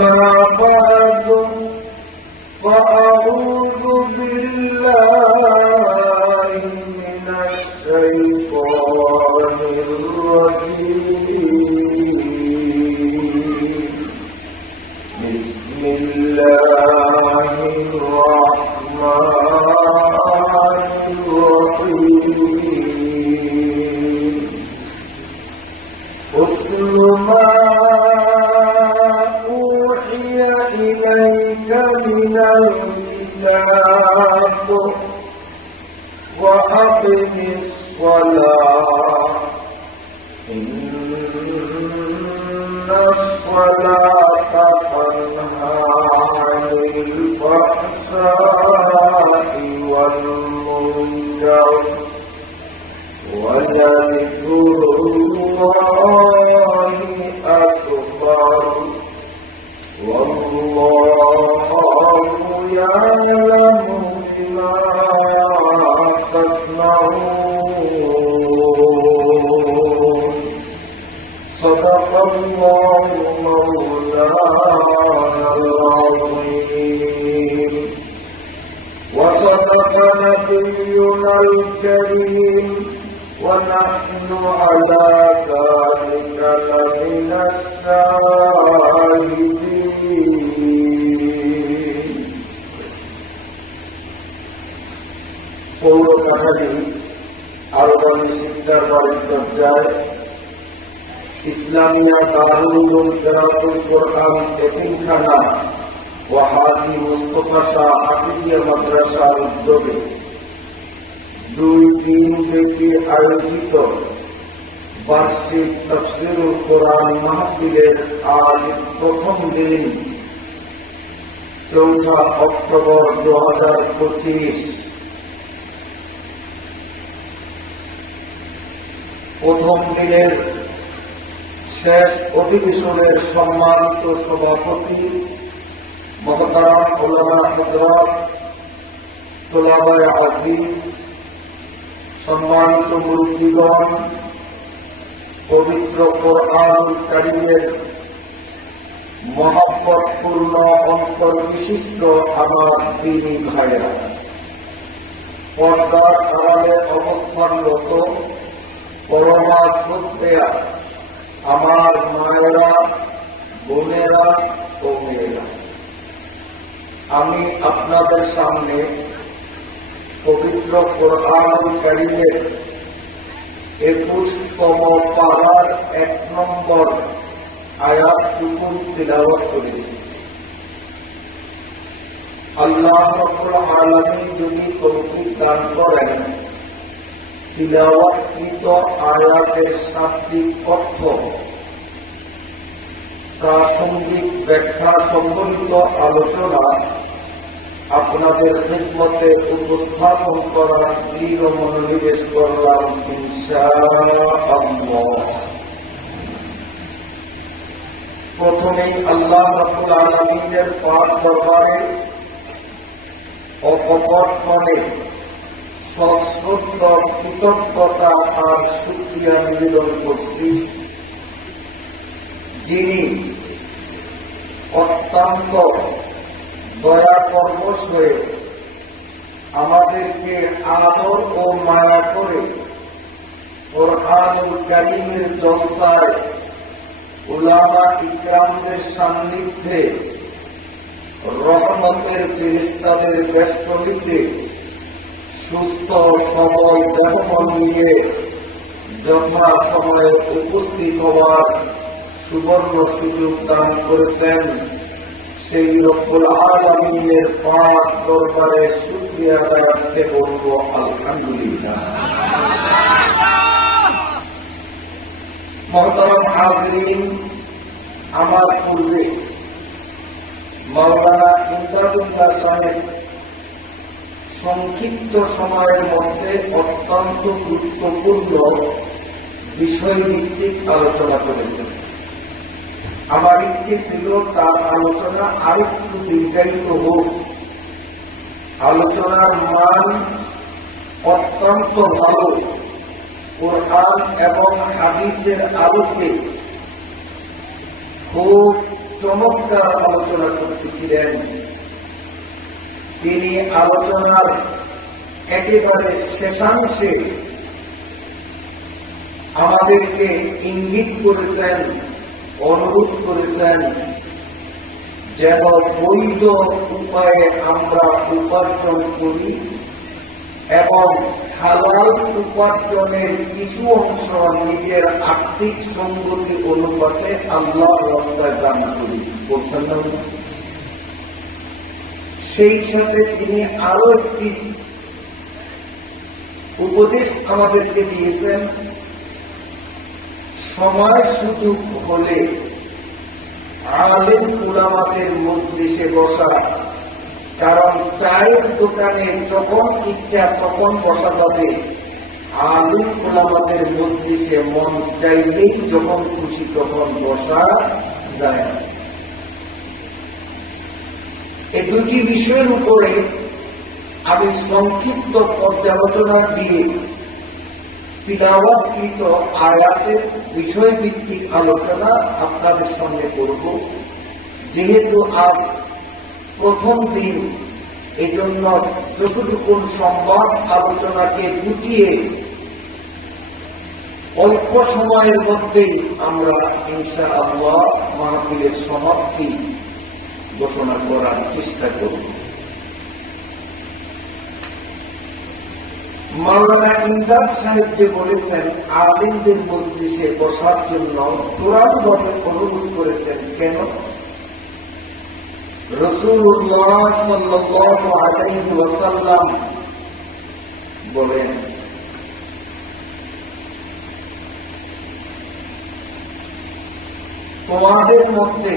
أما بعد فأعوذ بالله من الشيطان الرجيم بسم الله الرحمن الرحيم اتل ما إليك من الكتاب وأقم الصلاة إن الصلاة تنهى عن الفحشاء والمنكر ولذكر الله أكبر والله يعلم بما تصنعون صدق الله مولانا العظيم وصدق نبينا الكريم ونحن على ذلك لمن الشاهدين পৌরকাঠালি আরবানি শিক্ষার বাড়ির দরজায় ইসলামিয়া দারুল উলুম কেরাতুল কোরআন এতিমখানা ও হাজী মুস্তাফা শাহ হাফিজিয়া মাদ্রাসার উদ্যোগে 2 দিন ব্যাপী আয়োজিত বার্ষিক তাফসীরুল কোরআন মাহফিলের আজ প্রথম দিন 4 অক্টোবর 2025 প্রথম দিনের শেষ অধিবেশনের সম্মানিত সভাপতি মুহতারাম উলামা হযরত তুলাবায়ে আজিজ সম্মানিত মুরব্বিগণ পবিত্র কোরআনুল কারীমের মহব্বতপূর্ণ অন্তর বিশিষ্ট আমার দ্বীনী ভাইরা, পর্দার আড়ালে অবস্থানরত পরমা শ্রদ্ধেয়া আমার মায়েরা, বোনেরা ও মেয়েরা, আমি আপনাদের সামনে পবিত্র কোরআনুল কারীমের 21তম পারার 1 নম্বর আয়াতটুকু তিলাওয়াত করেছি। আল্লাহ রাব্বুল আলামিন যদি তৌফিক দান করেন, তিলাওয়াতকৃত আয়াতের শাব্দিক অর্থ, প্রাসঙ্গিক ব্যাখ্যা সম্বলিত আলোচনা আপনাদের খিদমতে উপস্থাপন করার দৃঢ় মনোনিবেশ করলাম ইনশাআল্লাহ। প্রথমেই আল্লাহ রাব্বুল আলামিনের পাক দরবারে অকপট মনে সশ্রদ্ধ কৃতজ্ঞতা আর শুকরিয়া নিবেদন করছি, যিনি অত্যন্ত দয়া পরবশ হয়ে আমাদেরকে আদর ও মায়া করে কোরআনুল কারীমের জলসায় উলামা ইকরামদের সান্নিধ্যে রহমতের ফেরেশতাদের বেষ্টনীতে সুস্থ সবল দেহমন নিয়ে যথা সময়ে উপস্থিত হওয়ার সুবর্ণ সুযোগ দান করেছেন, সেই রব্বুল আলামিনের পাক দরবারে শুকরিয়া আদায় করব আলহামদুলিল্লাহ। মুহতারাম হাজিরিন, আমার পূর্বে মাওলানা ইমদাদুল্লাহ সাহেব সংক্ষিপ্ত সময়ের মধ্যে অত্যন্ত গুরুত্বপূর্ণ বিষয়ভিত্তিক আলোচনা করেছেন। আমার ইচ্ছে ছিল তার আলোচনা আরেকটু দীর্ঘায়িত হোক। আলোচনার মান অত্যন্ত ভালো। কোরআন এবং হাদিসের আলোকে খুব চমৎকার আলোচনা করতেছিলেন। তিনি আলোচনার একেবারে শেষাংশে আমাদেরকে ইঙ্গিত করেছেন, অনুরোধ করেছেন যেন বৈধ উপায়ে আমরা উপার্জন করি এবং হালাল উপার্জনের কিছু অংশ নিজের আর্থিক সঙ্গতি অনুপাতে আল্লাহর রাস্তায় দান করি। বলছেন না? সেই সাথে তিনি আরো একটি উপদেশ আমাদেরকে দিয়েছেন, সময় সুযোগ হলে আলেম উলামাদের মজলিসে বসা। কারণ চায়ের দোকানে যখন ইচ্ছা তখন বসা যাবে, আলেম উলামাদের মজলিসে মন চাইলেই যখন খুশি তখন বসা যায় না। এই দুটি বিষয়ের উপরে আমি সংক্ষিপ্ত পর্যালোচনা দিয়ে তিলাওয়াতকৃত আয়াতের বিষয়ভিত্তিক আলোচনা আপনাদের সামনে করব। যেহেতু আজ প্রথম দিন, এই জন্য যতটুকু সম্ভব আলোচনাকে গুটিয়ে অল্প সময়ের মধ্যেই আমরা ইনশাআল্লাহ মাহফিলের সমাপ্তি ঘোষণা করার চেষ্টা করব। মাওলানা ইমদাদ সাহেব যে বলেছেন আলেমদের মজলিসে বসার জন্য চূড়ান্তভাবে অনুরোধ করেছেন, কেন? রাসূলুল্লাহ সাল্লাল্লাহু আলাইহি ওয়াসাল্লাম বলেন, তোমাদের মধ্যে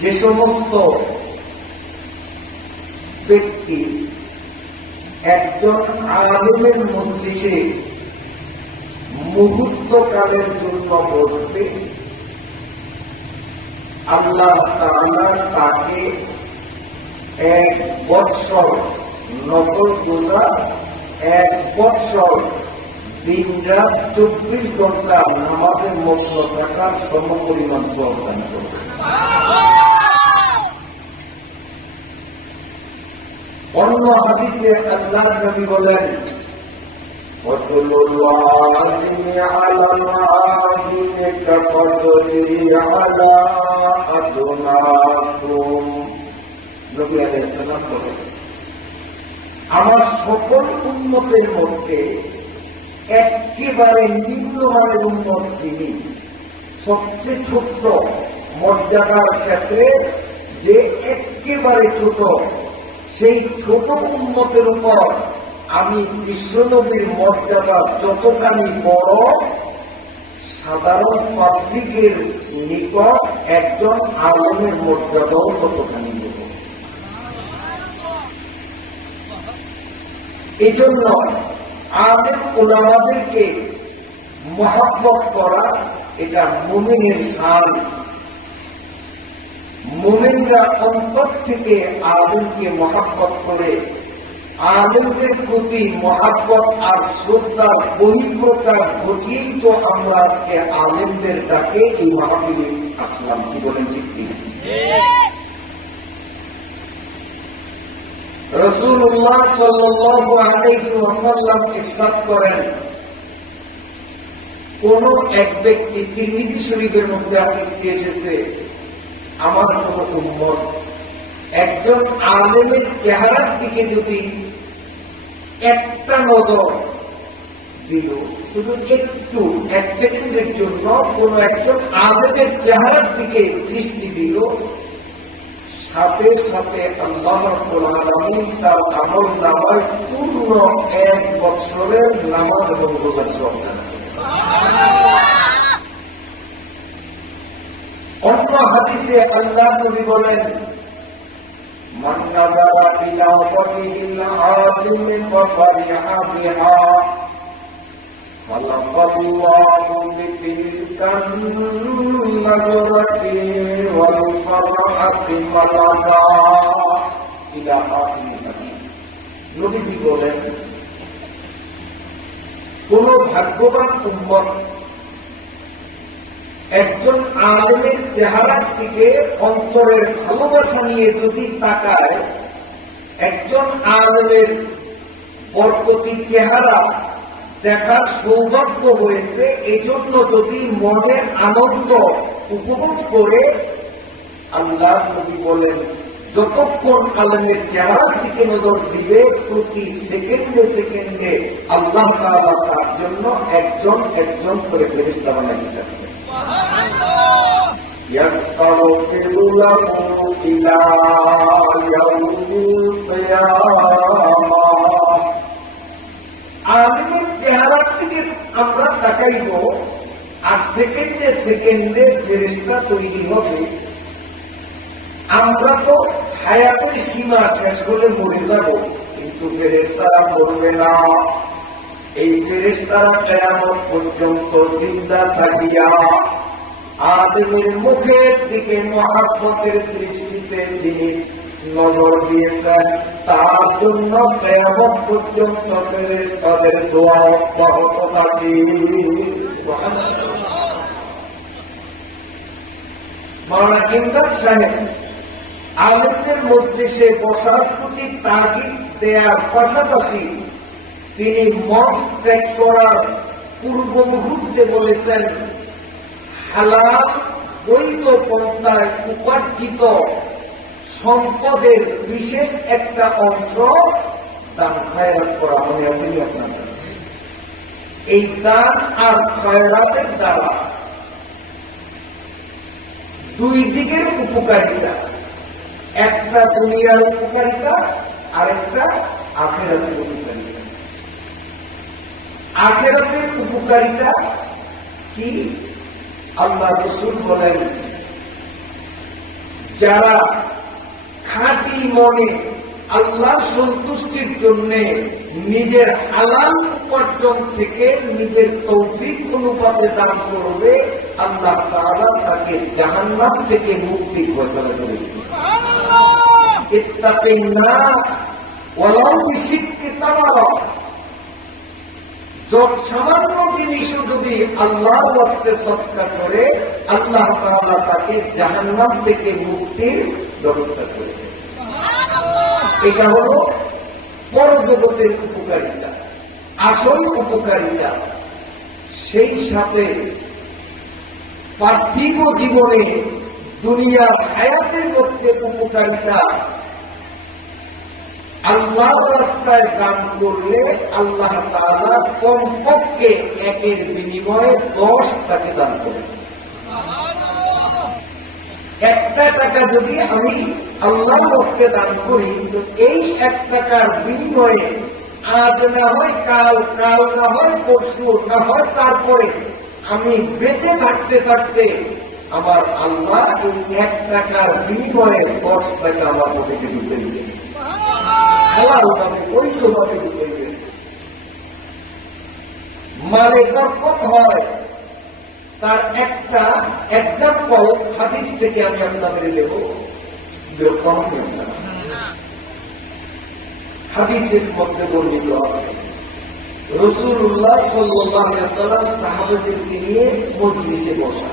যে সমস্ত ব্যক্তি একজন আলেমের মজলিসে মুহূর্তকালের জন্য বসবে, আল্লাহ তাআলা তাকে 1 বৎসর নফল রোজা, 1 বৎসর দিন-রাত 24 ঘন্টা নামাজের মধ্যে থাকার সমপরিমাণ সওয়াব দান করবে। অন্য হাদিসে আল্লাহর নবী বলেন, ওয়াতুলুল আলিমি আলাল আলিমি কাফাতুলি আলা আদনাকুম। নবী আলাইহিস সালাম বলেন, আমার সকল উম্মতের মধ্যে একেবারে নিম্নমানের উম্মত যিনি, সবচেয়ে ছোট মর্যাদার ক্ষেত্রে যে একেবারে ছোট, সেই ছোট উম্মতের উপর আমি বিশ্বনবীর মর্যাদা যতখানি বড়, সাধারণ পাবলিকের নিকট একজন আলেমের মর্যাদাও ততখানি বড়। এই জন্য আলেম উলামাদেরকে মহব্বত করা এটা মুমিনের শান। মুমিনরা অন্তর থেকে আলেমকে মহব্বত করে, আলেমদের প্রতি মহব্বত আর শ্রদ্ধার বহিঃপ্রকাশ ঘটিয়েই তো আমরা আজকে আলেমদের ডাকে এই মাহফিলে আসলাম। কি বলেন, ঠিক কিনা? রাসূলুল্লাহ সাল্লাল্লাহু আলাইহি ওয়াসাল্লাম ইরশাদ করেন, কোন এক ব্যক্তি, তিরমিজি শরীফের মধ্যে হাদিসটি এসেছে, আমার কোন উম্মত একজন আলেমের চেহারার দিকে যদি একটা নজর দিল, শুধু একটু 1 সেকেন্ডের জন্য কোন একজন আলেমের চেহারার দিকে দৃষ্টি দিল, সাথে সাথে আল্লাহ রাব্বুল আলামিন তার আমল নামায় পূর্ণ 1 বছরের নামাজ এবং রোজার সওয়াব দান করেন। অন্য হাদিসে আল্লাহ নবী বলেন, মান নাযারা ইলা ওয়াজহিল আযিম ফাফরিহা বিহা ফালাকাল্লাহু বিতিলকান নাযরাতি ওয়াল ফারহাতি মালাকা। ইলা আখির হাদিস। নবীজি বলেন, কোন ভাগ্যবান উম্মত একজন আলেমের চেহারার দিকে অন্তরের ভালোবাসা নিয়ে যদি তাকায়, একজন আলেমের বরকতি চেহারা দেখার সৌভাগ্য হয়েছে, এজন্য যদি মনে আনন্দ উপভোগ করে, আল্লাহ নবী বলেন যতক্ষণ আলেমের চেহারার দিকে নজর দিবে, প্রতি সেকেন্ডে সেকেন্ডে আল্লাহ তাআলা তার জন্য একজন একজন করে ফেরেশতা বানাই থাকবে। ইয়াসতাগফিরু লাহু ইলা ইয়াউমিল কিয়ামাহ। আলেমের চেহারার দিকে আমরা তাকাইব, আর সেকেন্ডে সেকেন্ডে ফেরেশতা তৈরি হবে। আমরা তো হায়াতের সীমা শেষ করে মরে যাব, কিন্তু ফেরেশতারা মরবে না। এই ফেরেশতারা কিয়ামত পর্যন্ত জিন্দা থাকিয়া আদমের মুখের দিকে মহব্বতের দৃষ্টিতে যিনি নজর দিয়েছেন, তার জন্য কিয়ামত পর্যন্ত ফেরেশতাদের দোয়া অব্যাহত থাকে। মাওলানা ইমদাদ সাহেব আলেমদের মজলিসে বসার প্রতি তাগিদ দেওয়ার পাশাপাশি তিনি মঞ্চ ত্যাগ করার পূর্ব মুহূর্তে বলেছেন, হালাল বৈধ পন্থায় উপার্জিত সম্পদের বিশেষ একটা অংশ দান খয়রাত করা। মনে আসেনি আপনাদের? এই দান আর খয়রাতের দ্বারা দুই দিকের উপকারিতা, একটা দুনিয়ার উপকারিতা, আরেকটা আখিরাতের উপকারিতা। আখিরাতের উপকারিতা কি? আল্লাহ রাসূল বলেন, যারা খাঁটি মনে আল্লাহর সন্তুষ্টির জন্য নিজের হালাল উপার্জন থেকে নিজের তৌফিক অনুপাতে দান করবে, আল্লাহ তাআলা তাকে জাহান্নাম থেকে মুক্তি ঘোষণা করে দিবেন। ইত্তাকিন্নার ওয়ালাউ বিশিক্কি তামরা। সামান্য জিনিসও যদি আল্লাহর ওয়াস্তে সদকা করে, আল্লাহ তাআলা তাকে জাহান্নাম থেকে মুক্তির ব্যবস্থা করে দেন। এটা হলো পরজগতের উপকারিতা, আসল উপকারিতা। সেই সাথে পার্থিব জীবনে দুনিয়ার হায়াতের মধ্যে উপকারিতা, আল্লাহর রাস্তায় দান করলে আল্লাহ তাআলা কমপক্ষে একের বিনিময়ে 10 তাকে দান করেন। একটা টাকা যদি আমি আল্লাহর রাস্তায় দান করি, তো এই 1 টাকার বিনিময়ে আজ না হয় কাল, কাল না হয় পরশু, না হয় তারপরে আমি বেঁচে থাকতে থাকতে আমার আল্লাহ এই 1 টাকার বিনিময়ে 10 টাকা আমার পকেটে ঢুকে দিবে। হালাল ভাবে, বৈধভাবে ঢুকে দিবে। মালে বরকত হয়। তার একটা এক্সাম্পল হাদিস থেকে আমি আপনাদের দেব। হাদিসের মধ্যে বর্ণিত আছে, রাসূলুল্লাহ সাল্লাল্লাহু আলাইহি ওয়াসাল্লাম সাহাবাদেরকে নিয়ে মজলিসে বসা।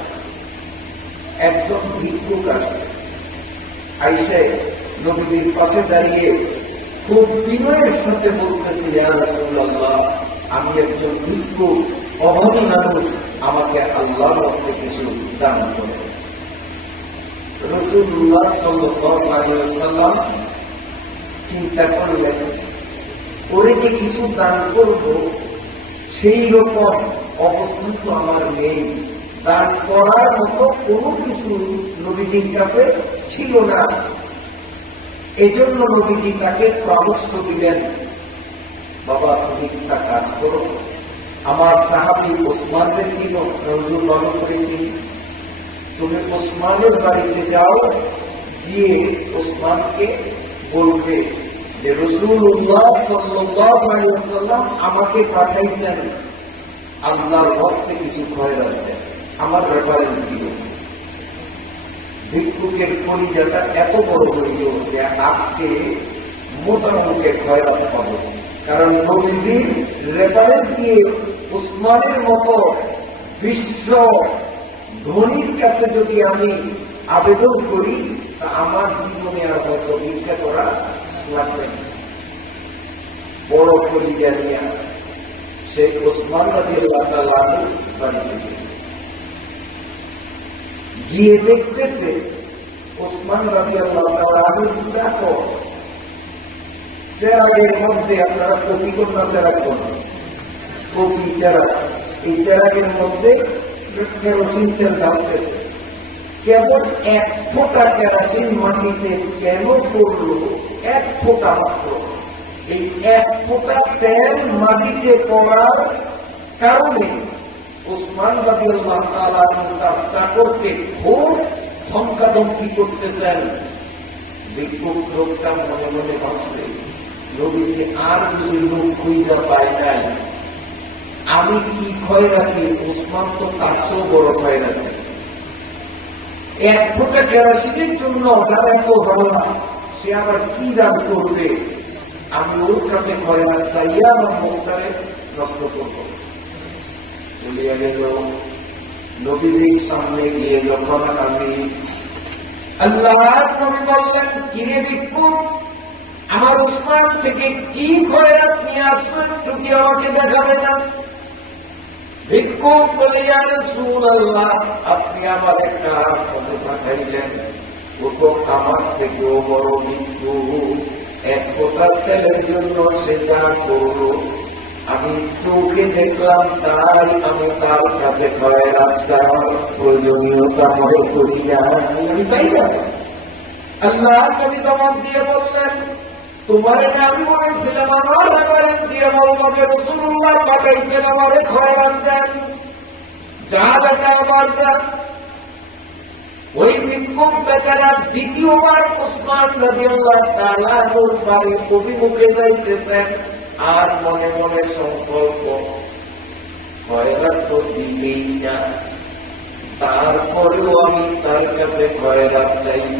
একজন ভিক্ষুক আসে, আইসা নবীর পাশে দাঁড়িয়ে খুব বিনয়ের সাথে বলতেছে, ইয়া রাসূলুল্লাহ, আমি একজন ভিক্ষুক, অভাবী মানুষ, আমাকে আল্লাহর রাস্তায় কিছু দান করুন। রাসূলুল্লাহ সাল্লাল্লাহু আলাইহি ওয়াসাল্লাম চিন্তা করলেন, ওরে যে কিছু দান করব সেই রকম অবস্থান তো আমার নেই, দান করার মতো কোনো কিছু নবীজির কাছে ছিল না। এজন্য নবীজি তাকে পরামর্শ দিলেন, বাবা তুমি একটা কাজ করো, আমার সাহাবী ওসমানকে চিনো, হুজুর ভালো করে চিনি, তুমি ওসমানের বাড়িতে যাও, গিয়ে ওসমানকে বলবে যে রাসূলুল্লাহ সাল্লাল্লাহু আলাইহি ওয়াসাল্লাম আমাকে পাঠাইছেন আল্লাহর রাস্তায় কিছু খয়রাত দেন, আমার ব্যাপারে দিও। ভিক্ষুকের কলিজাটা এত বড় হইল যে আজকে মোটামুটি খয়রাত পাবো, কারণ নবীজির রেফারেন্স দিয়ে উসমানের মতো বিশ্ব ধনীর কাছে যদি আমি আবেদন করি তা আমার জীবনে আর হয়তো ভিক্ষা করা লাগবে না। বড় কলিজা নিয়ে সে ওসমান রাদিয়াল্লাহু তাআলা বাড়িতে গিয়ে দেখতেছে ওসমান রাদিয়াল্লাহু তাআলা চাকর চেরাগের মধ্যে, আপনারা কপি কন্যা চেরাগ করেন, কপি চেরাগ, এই চেরাগের মধ্যে কেরোসিন তেল ঢালতেছে। কেবল এক ফোঁটা কেরোসিন মাটিতে কেন পড়লো? এক ফোঁটা মাত্র। এই এক ফোঁটা তেল মাটিতে পড়ার কারণে ওসমান রাদিয়াল্লাহু তাআলা তার চাকরকে খুব ধমকাধমকি করতেছেন। ভিক্ষুক লোকটা মনে মনে ভাবছে, নবীজি আর যদি লোক খুঁজে পায় নাই, আমি কি ক্ষয় রাখি? ওসমান তো তার চেয়েও বড় ক্ষয় রাখি। এক ফোঁটা কেরোসিনের জন্য যারা এত ঝামেলা, সে আবার কি দান করবে? আমি ওর কাছে ক্ষয় রাখ চাইয়া আমার মুখটারে নষ্ট করব। চলিয়া গেল। নবীজির সামনে গিয়ে যখন আমি আল্লাহর নবী বললেন, কিরে ভিক্ষুক, আমার ওসমান থেকে কি খয়রাত নিয়ে আসবেন, একটু কি আমাকে দেখাবে না? ভিক্ষুক বলে, ইয়া রাসূলুল্লাহ, আপনি আমার একটা কাছে পাঠাইলেন, ও তো আমার থেকেও বড় ভিক্ষুক। এক ফোঁটা তেলের জন্য সে যা করল, আমি চোখে দেখলাম, তাই আমি তার কাছে খয়রাত চাওয়ার প্রয়োজনীয়তা মনে করি না। আমি চাই না। আল্লাহ নবী জবাব দিয়ে বললেন, তোমার আমি বলেছিলাম আমার ব্যাপারে দিয়ে বলবো যে রাসূলুল্লাহ পাঠাইছেন আমারে খয়রাত দেন, যা বেটা আমার যা। ওই ভিক্ষুক বেচারা দ্বিতীয়বার ওসমান রাদিয়াল্লাহু তাআলা বাড়ির অভিমুখে যাইতেছেন, আর মনে মনে সংকল্প, খয়রাত তো দিবেই না, তারপরেও আমি তার কাছে খয়রাত চাইব,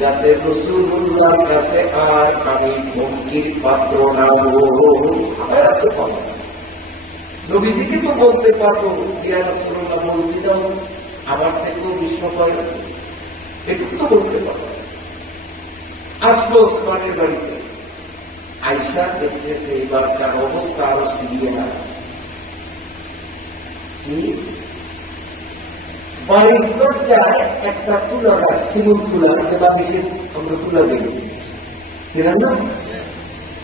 যাতে রাসূলুল্লাহর কাছে আর আমি হুমকির পাত্র না হই। নবীজিকে তো বলতে পারবো, ইয়া রাসূলুল্লাহ বলছিলাম আমার থেকেও বিশ্ব খয়রাত, একটু তো বলতে পারবো। আসলো ওসমানের বাড়িতে, আয়েশা দেখতেছে এবার তার অবস্থা আরো সিরিয়াস। বাড়ির দরজায় একটা তুলা গাছ, শিমুল তুলা, যে বালিশের আমরা তুলা দেখি, না?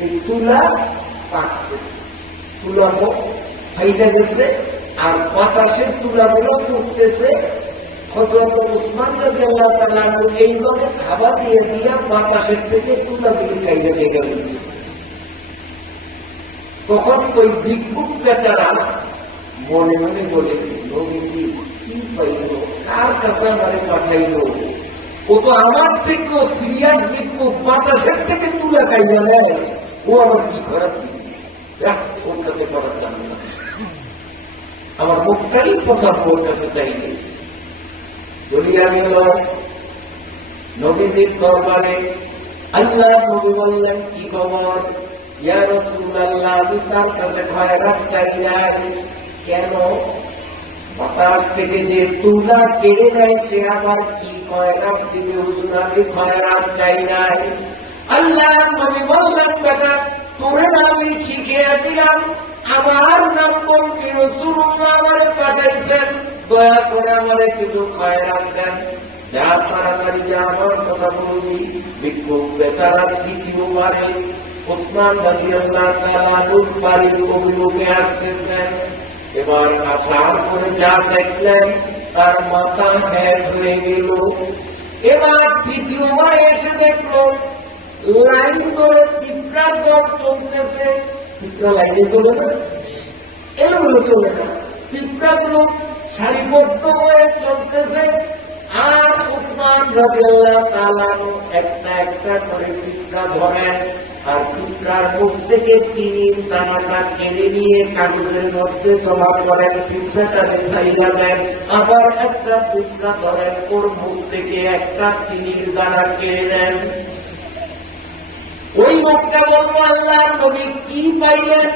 এই তুলা পাকছে, তুলা ফাইটা গেছে, আর বাতাসের তুলাগুলো পড়তেছে। হযরত ওসমান রাদিয়াল্লাহু তাআলা এইভাবে খাবার দিয়ে দিয়া বাতাসের থেকে তুলাগুলি খাইতে থেকে দিতেছে। তখন ওই ভিক্ষুক বেচারা মনে মনে বলে, নবীজি কি পাইল, কার কাছে আমারে পাঠাইল? ও তো আমার থেকেও সিরিয়াস ভিক্ষুক, বাতাসের থেকে তুলে খাইয়া নেয়, ও আমার কি খারাপ? ওর কাছে করার জানি না, আমার মুখটাই প্রচার ওর কাছে চাইলে। বলিয়া গেল নবীজির দরবারে। আল্লাহ নবী বললেন, কি খবর? ইয়া রাসূলুল্লাহ, আমি তার কাছে খয়রাত চাই নাই। কেন? বাতাস থেকে যে তুলা কেড়ে নেয় সে আবার কি খয়রাত দিবে? হুজুর, আমি খয়রাত চাই নাই। আল্লাহ নবী বললেন, বেটা তোরে আমি শিখিয়ে দিলাম, আমার নাম বলবি, রাসূলুল্লাহ আমারে পাঠাইছেন, দয়া করে আমারে কিছু খয়রাত দেন, যা তাড়াতাড়ি যা আমার কথা বলবি। ভিক্ষুক বেচারা দ্বিতীয়বারে ওসমান রাদিয়াল্লাহু তাআলা বাড়ির অভিমুখে আসতেছেন। এবার আসার পরে যা দেখলেন, তার মাথা হ্যাঁ হয়ে গেল। এবার তৃতীয়বার এসে দেখলো লাইন ধরে পিঁপড়ার দল চলতেছে। পিঁপড়া লাইনে চলে না, এগুলো চলে না, পিঁপড়াগুলো সারিবদ্ধ হয়ে চলতেছে। আর ওসমান রাদিয়াল্লাহু তাআলা একটা একটা করে পিঁপড়া ধরেন, আর পিঁপড়ার মুখ থেকে চিনির দানাটা কেড়ে নিয়ে কাগজের মধ্যে জমা করেন, পিঁপড়াটাকে ছাইড়া দেন। আবার একটা পিঁপড়া ধরেন, ওর মুখ থেকে একটা চিনির দানা কেড়ে নেন। ওই লোকটা বলল, আল্লাহর নবী কি পাইলেন?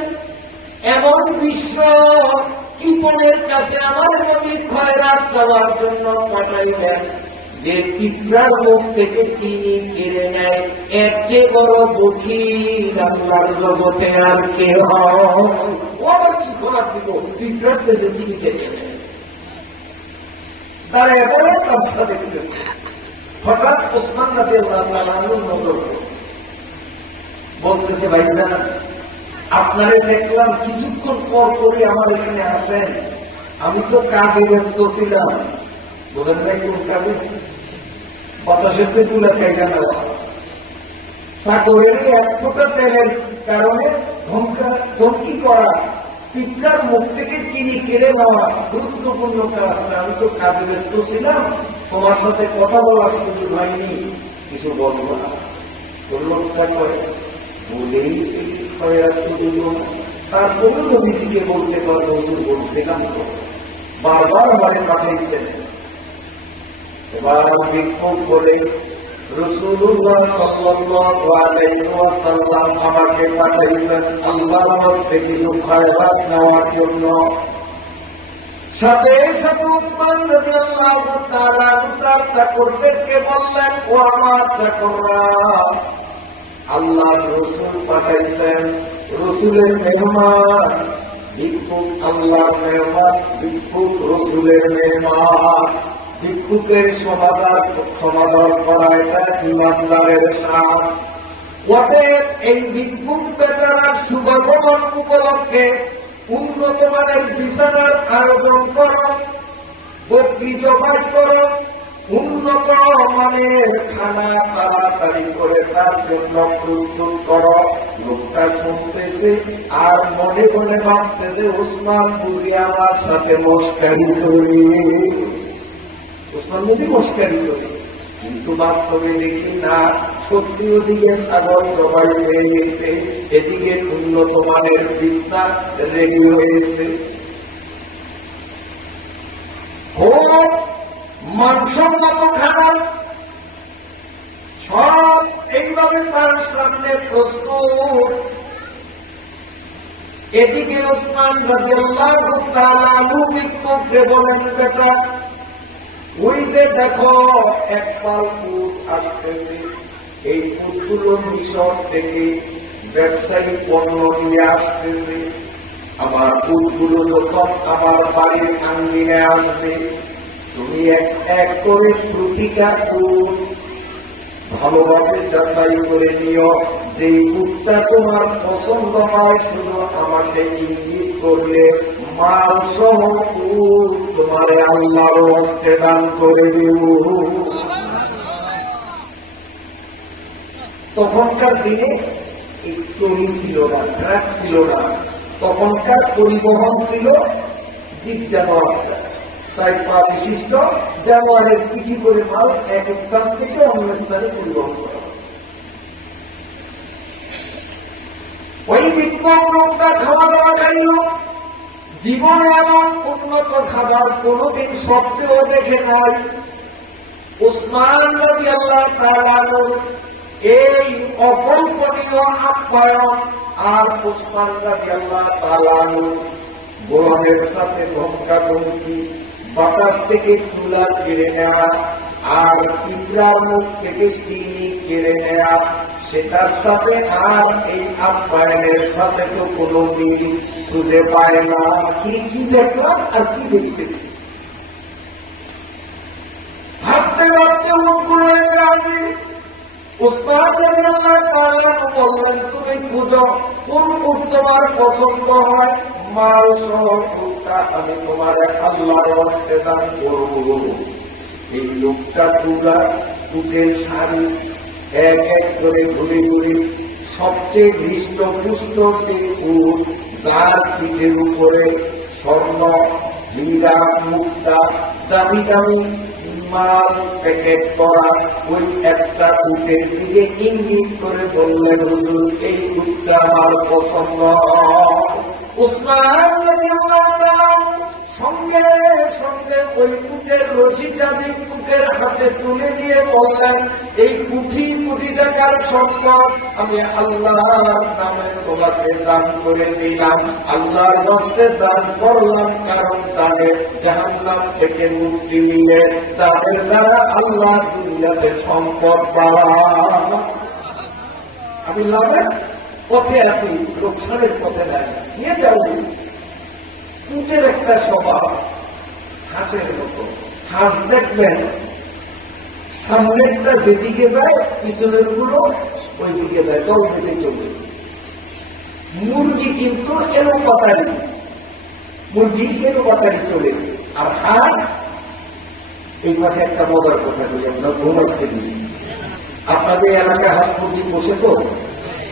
এমন বিশ্ব কৃপণের কাছে আমার নবী খয়রাত চাওয়ার জন্য পাঠাইলেন যে পিঁপড়ার মুখ থেকে চিনি কেড়ে নেয়, এর চেয়ে বড় বখির আল্লাহর জগতে আর কে হয়? ও আবার কি খোরাক দিব, পিঁপড়ার থেকে চিনি কেড়ে নেয়। তারা এবারে তামসা দেখতেছে। হঠাৎ ওসমান রাদিয়াল্লাহু আনহুর নজর পড়ছে, বলতেছে ভাইজান আপনারে দেখলাম কিছুক্ষণ পর পরই আমার এখানে আসেন, আমি তো কাজে ব্যস্ত ছিলাম। বোঝেন নাই কোন কাজে? বাতাসের তুলা কেটে নেওয়া, চাকরের এক ফোঁটা তেলের কারণে ধমকি করা, পিঁপড়ার মুখ থেকে চিনি কেড়ে নেওয়া গুরুত্বপূর্ণ কাজ। আমি তো কাজে ব্যস্ত ছিলাম, তোমার সাথে কথা বলার সুযোগ হয়নি, কিছু বলবো না। লোকটা করে বলেই তারপরে নবীজিকে বলতে পারবো হুজুর বলছিলাম তো, বারবার আমাকে পাঠিয়েছেন। এবার বিক্ষোভ করে রাসূলুল্লাহ সাল্লাল্লাহু আলাইহি ওয়াসাল্লাম আমাকে পাঠিয়েছেন আল্লাহর রাস্তে কিছু খয়রাত নেওয়ার জন্য। সাথে সাথে উসমান রাদিয়াল্লাহু তাআলা তার চাকরদেরকে বললেন, ও আমার চাকররা, আল্লাহর রাসূল পাঠাইছেন, রাসূলের মেহমান, ভিক্ষুক আল্লাহর মেহমান, ভিক্ষুক রাসূলের মেহমান। ভিক্ষুকের সমাদর করা এটা ইমানদারের শান। অতএব এই ভিক্ষুক বেচারার শুভাগমন উপলক্ষে উন্নত মানের বিছানার আয়োজন করো, বকরি জবাই করো, উন্নত মানের খানা তাড়াতাড়ি করে তার জন্য প্রস্তুত করো। লোকটা শুনতেছে আর মনে মনে ভাবতেছে ওসমান বুঝি আমার সাথে মস্কারি করে, ওসমান বুঝি মস্কারি করে। কিন্তু বাস্তবে দেখি না, সত্যি ওদিকে ছাগল জবাই হয়ে গেছে, এদিকে উন্নত মানের বিছনা রেডি হয়েছে। মাংসর মতো খানা সব এইভাবে তার সামনে প্রস্তুত। এদিকে ওসমান রাদিয়াল্লাহু তাআলা আনহু ভিক্ষুককে বলেন, বেটা ওই যে দেখো এক পাল উট আসতেছে, এই উটগুলো মিশর থেকে ব্যবসায়ী পণ্য নিয়ে আসতেছে। আমার উটগুলো যখন আমার বাড়ির আঙ্গিনে আসবে, তুমি এক করে প্রতিটা উট ভালোভাবে যাচাই করে নিও। যে উটটা তোমার পছন্দ হয় শুধু আমাকে ইঙ্গিত করলে মাল সহ উট তোমার আল্লাহর হস্তে দান করে দিও। তখনকার দিনে একটু ছিল না, ট্রাক ছিল না, তখনকার পরিবহন ছিল জিপ জানোয়ার, 4 পা বিশিষ্ট জানোয়ারের পিঠি করে মাল এক স্থান থেকে অন্য স্থানে পরিবহন করা। ওই বিক্ষোভ লোকটা খাওয়া দাওয়া খাইল, জীবনে এমন উন্নত খাবার কোনদিন স্বপ্নেও দেখে নাই। ওসমান রাদিয়াল্লাহু তাআলা আনহু এই অকল্পনীয় আপ্যায়ন আর ওসমান রাদিয়াল্লাহু তাআলা আনহু গোলামের সাথে ধমকাধমকি, বাতাস থেকে তুলা কেড়ে নেওয়া আর পিঁপড়ার মুখ থেকে চিনি কেড়ে নেওয়া, সেটার সাথে আর এই আপ্যায়নের সাথে তো কোনো মিল খুঁজে পায় না। কি কি দেখলাম আর কি দেখতেছি, ভাবতে ভাবতে মুখগুলো রাজি। উসমান রাদিয়াল্লাহু তাআলা বললেন, তুমি খুঁজো কোন উট তোমার পছন্দ হয়, মাল সহ উটটা আমি তোমার আল্লাহর হস্তে দান করব। এই লোকটা পুরা উটের শাড়ি এক এক করে ঘুরে ঘুরে সবচেয়ে হৃষ্টপুষ্ট যে উট, যার পিঠের উপরে স্বর্ণ, হীরা, মুক্তা, দামি দামি মাল প্যাকেট করা, ওই একটা উটের দিকে ইঙ্গিত করে বললেন, হুজুর এই উটটা আমার পছন্দ। উসমান রাদিয়াল্লাহু তাআলা সঙ্গে সঙ্গে ওই উটের রশিটা ভিক্ষুকের হাতে তুলে দিয়ে বললেন, এই কোটি টাকার সম্পদ আমি আল্লাহর নামে তোমাকে দান করে দিলাম, আল্লাহর রাস্তে দান করলাম, কারণ তাদের জাহান্নাম থেকে মুক্তি নিয়ে তাদের দ্বারা আল্লাহ দুনিয়াতে সম্পদ পাওয়া। আমি লাভের পথে আছি, লোকসানের পথে নাই, নিয়ে যাও। উটের একটা স্বভাব হাঁসের মতো, হাঁস দেখবেন সামনেরটা যেদিকে যায় পিছনের গুলো ওই দিকে যায়, দল দিকে চলবে। মুরগি কিন্তু এলো পাতারি, মুরগি এলো পাতারি চলে, আর হাঁস এই মাঠে একটা মজার কথা বলি, আমরা ঘুমাচ্ছি, আপনাদের এলাকায় হাঁস মুরগি বসে তো